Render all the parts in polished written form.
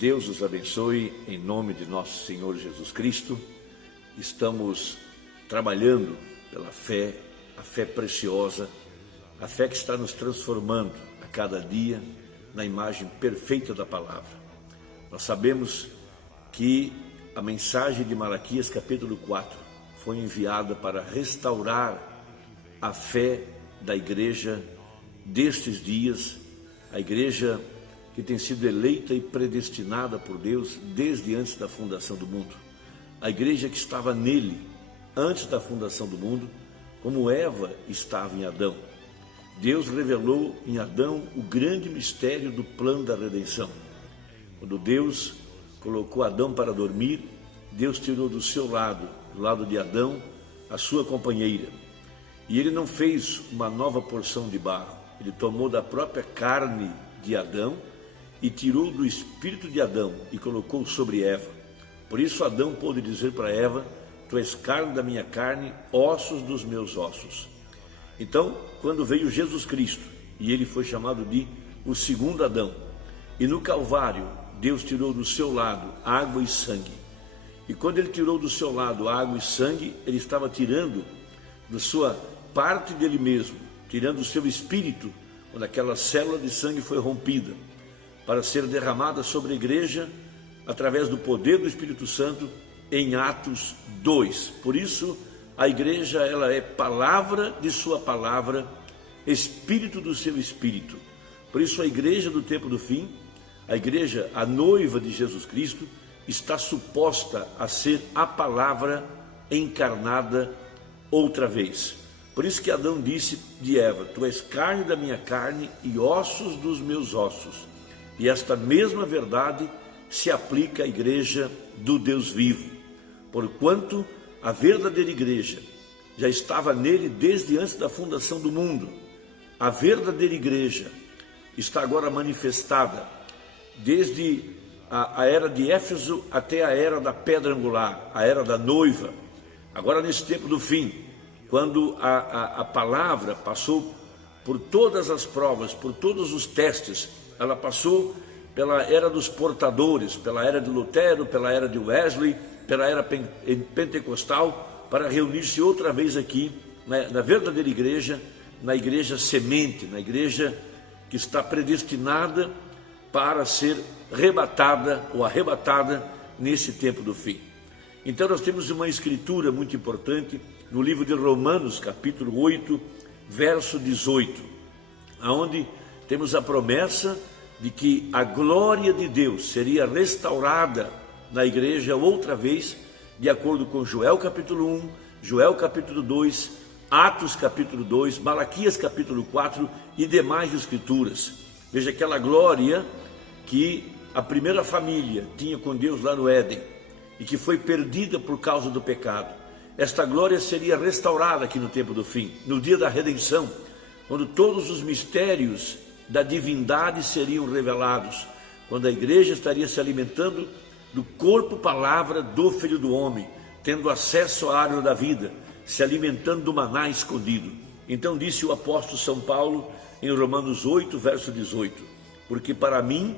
Deus os abençoe em nome de nosso Senhor Jesus Cristo. Estamos trabalhando pela fé, a fé preciosa, a fé que está nos transformando a cada dia na imagem perfeita da palavra. Nós sabemos que a mensagem de Malaquias capítulo 4 foi enviada para restaurar a fé da igreja destes dias, a igreja que tem sido eleita e predestinada por Deus desde antes da fundação do mundo. A igreja que estava nele antes da fundação do mundo, como Eva estava em Adão. Deus revelou em Adão o grande mistério do plano da redenção. Quando Deus colocou Adão para dormir, Deus tirou do seu lado, do lado de Adão, a sua companheira. E ele não fez uma nova porção de barro. Ele tomou da própria carne de Adão e tirou do espírito de Adão e colocou sobre Eva. Por isso Adão pôde dizer para Eva: tu és carne da minha carne, ossos dos meus ossos. Então, quando veio Jesus Cristo, e ele foi chamado de o segundo Adão, e no Calvário Deus tirou do seu lado água e sangue. E quando ele tirou do seu lado água e sangue, ele estava tirando da sua parte dele mesmo, tirando o seu espírito, quando aquela célula de sangue foi rompida, para ser derramada sobre a igreja, através do poder do Espírito Santo, em Atos 2. Por isso, a igreja, ela é palavra de sua palavra, espírito do seu espírito. Por isso, a igreja do tempo do fim, a igreja, a noiva de Jesus Cristo, está suposta a ser a palavra encarnada outra vez. Por isso que Adão disse de Eva: tu és carne da minha carne e ossos dos meus ossos. E esta mesma verdade se aplica à igreja do Deus vivo, porquanto a verdadeira igreja já estava nele desde antes da fundação do mundo. A verdadeira igreja está agora manifestada desde a era de Éfeso até a era da pedra angular, a era da noiva. Agora, nesse tempo do fim, quando a palavra passou por todas as provas, por todos os testes, ela passou pela era dos portadores, pela era de Lutero, pela era de Wesley, pela era pentecostal, para reunir-se outra vez aqui na verdadeira igreja, na igreja semente, na igreja que está predestinada para ser arrebatada nesse tempo do fim. Então nós temos uma escritura muito importante no livro de Romanos, capítulo 8, verso 18, onde temos a promessa de que a glória de Deus seria restaurada na igreja outra vez, de acordo com Joel capítulo 1, Joel capítulo 2, Atos capítulo 2, Malaquias capítulo 4 e demais escrituras. Veja aquela glória que a primeira família tinha com Deus lá no Éden e que foi perdida por causa do pecado. Esta glória seria restaurada aqui no tempo do fim, no dia da redenção, quando todos os mistérios da divindade seriam revelados, quando a igreja estaria se alimentando do corpo palavra do Filho do Homem, tendo acesso à árvore da vida, se alimentando do maná escondido. Então disse o apóstolo São Paulo em Romanos 8, verso 18: porque para mim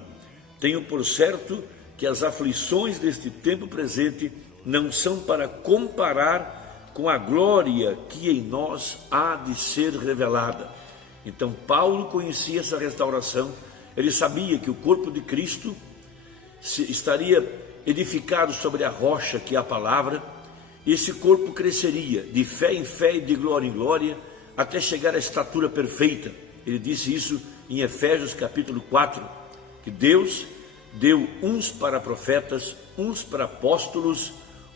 tenho por certo que as aflições deste tempo presente não são para comparar com a glória que em nós há de ser revelada. Então Paulo conhecia essa restauração, ele sabia que o corpo de Cristo estaria edificado sobre a rocha que é a palavra, e esse corpo cresceria de fé em fé e de glória em glória, até chegar à estatura perfeita. Ele disse isso em Efésios capítulo 4, que Deus deu uns para profetas, uns para apóstolos,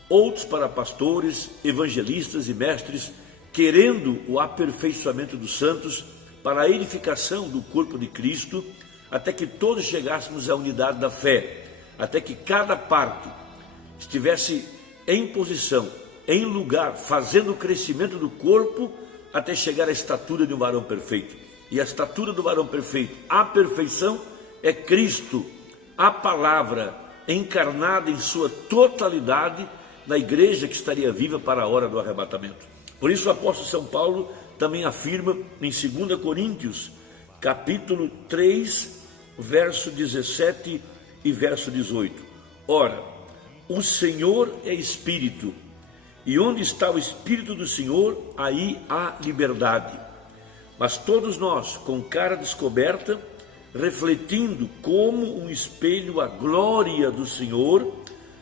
outros para pastores, evangelistas e mestres, querendo o aperfeiçoamento dos santos, para a edificação do corpo de Cristo, até que todos chegássemos à unidade da fé, até que cada parte estivesse em posição, em lugar, fazendo o crescimento do corpo, até chegar à estatura de um varão perfeito. E a estatura do varão perfeito, a perfeição, é Cristo, a palavra encarnada em sua totalidade na igreja que estaria viva para a hora do arrebatamento. Por isso o apóstolo São Paulo também afirma em 2 Coríntios, capítulo 3, verso 17 e verso 18. Ora, o Senhor é Espírito, e onde está o Espírito do Senhor, aí há liberdade. Mas todos nós, com cara descoberta, refletindo como um espelho a glória do Senhor,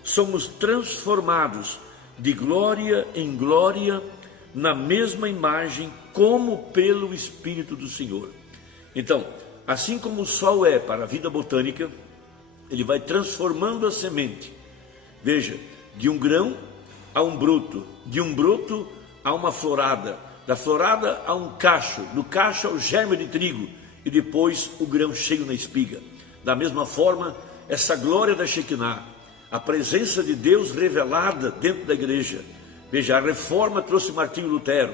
somos transformados de glória em glória na mesma imagem, como pelo Espírito do Senhor. Então, assim como o sol é para a vida botânica, ele vai transformando a semente. Veja, de um grão a um broto, de um broto a uma florada, da florada a um cacho, do cacho ao germe de trigo, e depois o grão cheio na espiga. Da mesma forma, essa glória da Shekinah, a presença de Deus revelada dentro da igreja. Veja, a reforma trouxe Martinho Lutero.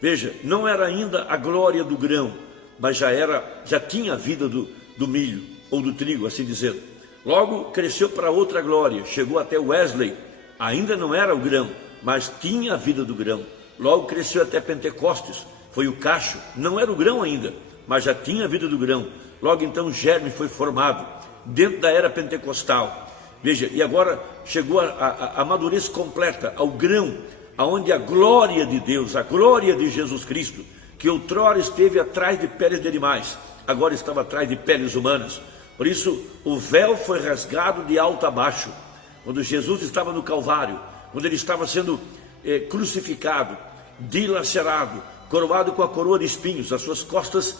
Veja, não era ainda a glória do grão, mas já tinha a vida do milho, ou do trigo, assim dizendo. Logo cresceu para outra glória, chegou até Wesley, ainda não era o grão, mas tinha a vida do grão. Logo cresceu até Pentecostes, foi o cacho, não era o grão ainda, mas já tinha a vida do grão. Logo então o germe foi formado dentro da era pentecostal. Veja, e agora chegou a madurez completa, ao grão, aonde a glória de Deus, a glória de Jesus Cristo, que outrora esteve atrás de peles de animais, agora estava atrás de peles humanas. Por isso o véu foi rasgado de alto a baixo. Quando Jesus estava no Calvário, quando ele estava sendo crucificado, dilacerado, coroado com a coroa de espinhos, as suas costas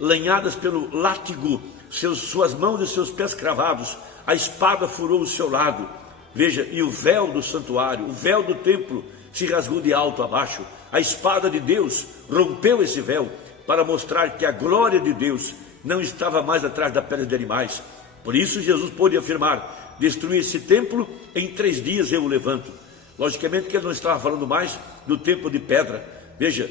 lenhadas pelo látigo, suas mãos e seus pés cravados, a espada furou o seu lado. Veja, e o véu do santuário, o véu do templo se rasgou de alto a baixo. A espada de Deus rompeu esse véu para mostrar que a glória de Deus não estava mais atrás da pele de animais. Por isso Jesus pôde afirmar: destruir esse templo, em 3 dias eu o levanto. Logicamente que ele não estava falando mais do templo de pedra. Veja,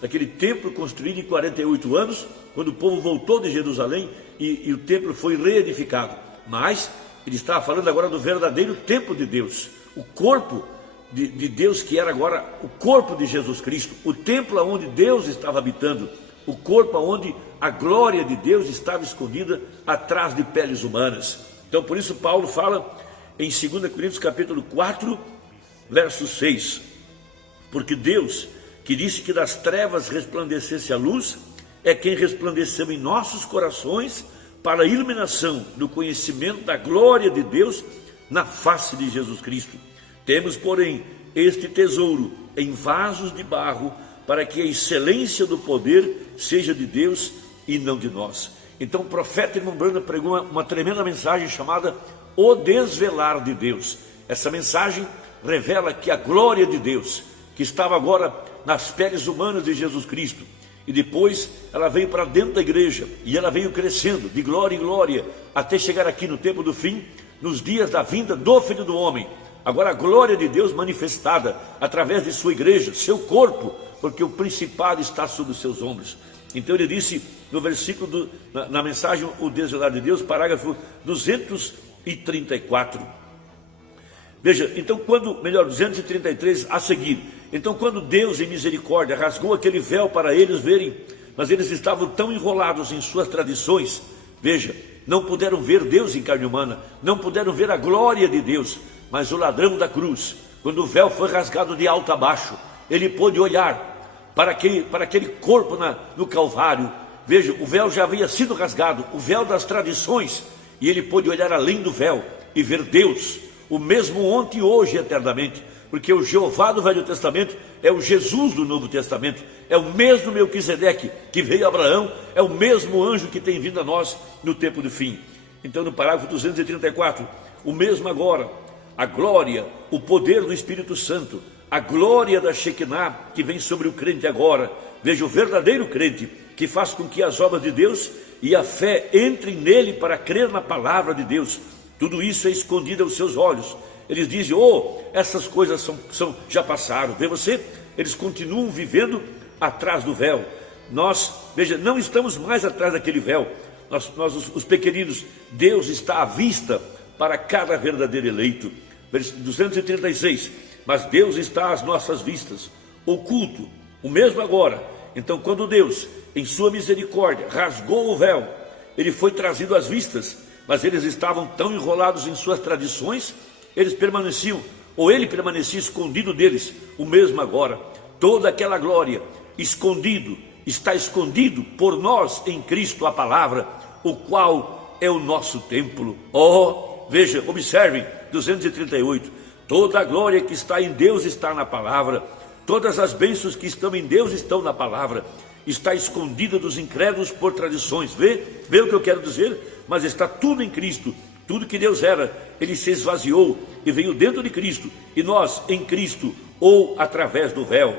daquele templo construído em 48 anos, quando o povo voltou de Jerusalém e o templo foi reedificado. Mas ele estava falando agora do verdadeiro templo de Deus, o corpo de Deus, que era agora o corpo de Jesus Cristo, o templo onde Deus estava habitando, o corpo onde a glória de Deus estava escondida atrás de peles humanas. Então por isso Paulo fala em 2 Coríntios capítulo 4, verso 6, porque Deus, que disse que das trevas resplandecesse a luz, é quem resplandeceu em nossos corações para a iluminação do conhecimento da glória de Deus na face de Jesus Cristo. Temos, porém, este tesouro em vasos de barro, para que a excelência do poder seja de Deus e não de nós. Então o profeta irmão Branham pregou uma tremenda mensagem chamada O Desvelar de Deus. Essa mensagem revela que a glória de Deus, que estava agora nas peles humanas de Jesus Cristo, e depois ela veio para dentro da igreja, e ela veio crescendo de glória em glória, até chegar aqui no tempo do fim, nos dias da vinda do Filho do Homem. Agora a glória de Deus manifestada através de sua igreja, seu corpo, porque o principado está sobre os seus ombros. Então ele disse no versículo, na mensagem O Desvelar de Deus, parágrafo 234. Veja, então 233 a seguir. Então quando Deus em misericórdia rasgou aquele véu para eles verem, mas eles estavam tão enrolados em suas tradições, veja, não puderam ver Deus em carne humana, não puderam ver a glória de Deus, mas o ladrão da cruz, quando o véu foi rasgado de alto a baixo, ele pôde olhar para aquele corpo no Calvário. Veja, o véu já havia sido rasgado, o véu das tradições, e ele pôde olhar além do véu e ver Deus, o mesmo ontem e hoje eternamente, porque o Jeová do Velho Testamento é o Jesus do Novo Testamento, é o mesmo Melquisedeque que veio a Abraão, é o mesmo anjo que tem vindo a nós no tempo do fim. Então no parágrafo 234, o mesmo agora, a glória, o poder do Espírito Santo, a glória da Shekinah que vem sobre o crente agora. Veja, o verdadeiro crente que faz com que as obras de Deus e a fé entrem nele para crer na palavra de Deus. Tudo isso é escondido aos seus olhos. Eles dizem: essas coisas já passaram. Vê você, eles continuam vivendo atrás do véu. Nós, veja, não estamos mais atrás daquele véu. Nós os pequeninos, Deus está à vista para cada verdadeiro eleito. Versículo 236, mas Deus está às nossas vistas, oculto, o mesmo agora. Então quando Deus, em sua misericórdia, rasgou o véu, ele foi trazido às vistas, mas eles estavam tão enrolados em suas tradições, eles permaneciam, ou ele permanecia escondido deles, o mesmo agora. Toda aquela glória, está escondido por nós em Cristo, a palavra, o qual é o nosso templo. Oh, veja, observem, 238, toda a glória que está em Deus está na palavra, todas as bênçãos que estão em Deus estão na palavra, está escondida dos incrédulos por tradições. Vê o que eu quero dizer? Mas está tudo em Cristo. Tudo que Deus era, ele se esvaziou e veio dentro de Cristo, e nós em Cristo, ou através do véu.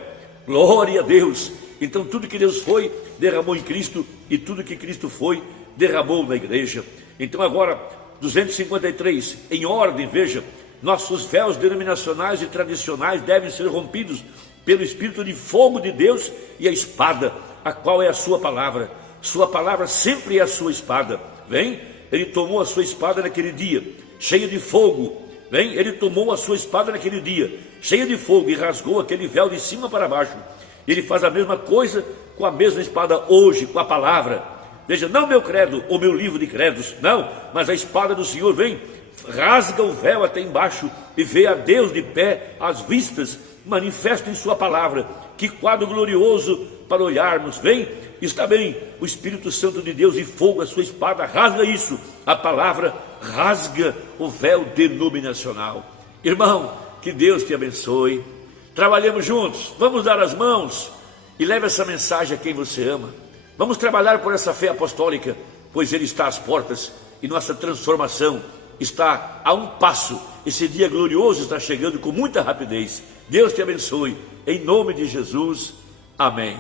Glória a Deus! Então tudo que Deus foi, derramou em Cristo, e tudo que Cristo foi, derramou na igreja. Então agora, 253, em ordem, veja, nossos véus denominacionais e tradicionais devem ser rompidos pelo Espírito de fogo de Deus e a espada, a qual é a sua palavra. Sua palavra sempre é a sua espada. Ele tomou a sua espada naquele dia, cheia de fogo. Ele tomou a sua espada naquele dia, cheia de fogo, e rasgou aquele véu de cima para baixo. Ele faz a mesma coisa com a mesma espada hoje, com a palavra. Veja, não meu credo ou meu livro de credos, não, mas a espada do Senhor rasga o véu até embaixo e vê a Deus de pé às vistas, manifesta em sua palavra. Que quadro glorioso para olharmos. Está bem, o Espírito Santo de Deus e fogo, a sua espada, rasga isso. A palavra rasga o véu denominacional. Irmão, que Deus te abençoe. Trabalhemos juntos, vamos dar as mãos e leve essa mensagem a quem você ama. Vamos trabalhar por essa fé apostólica, pois Ele está às portas e nossa transformação está a um passo. Esse dia glorioso está chegando com muita rapidez. Deus te abençoe, em nome de Jesus, amém.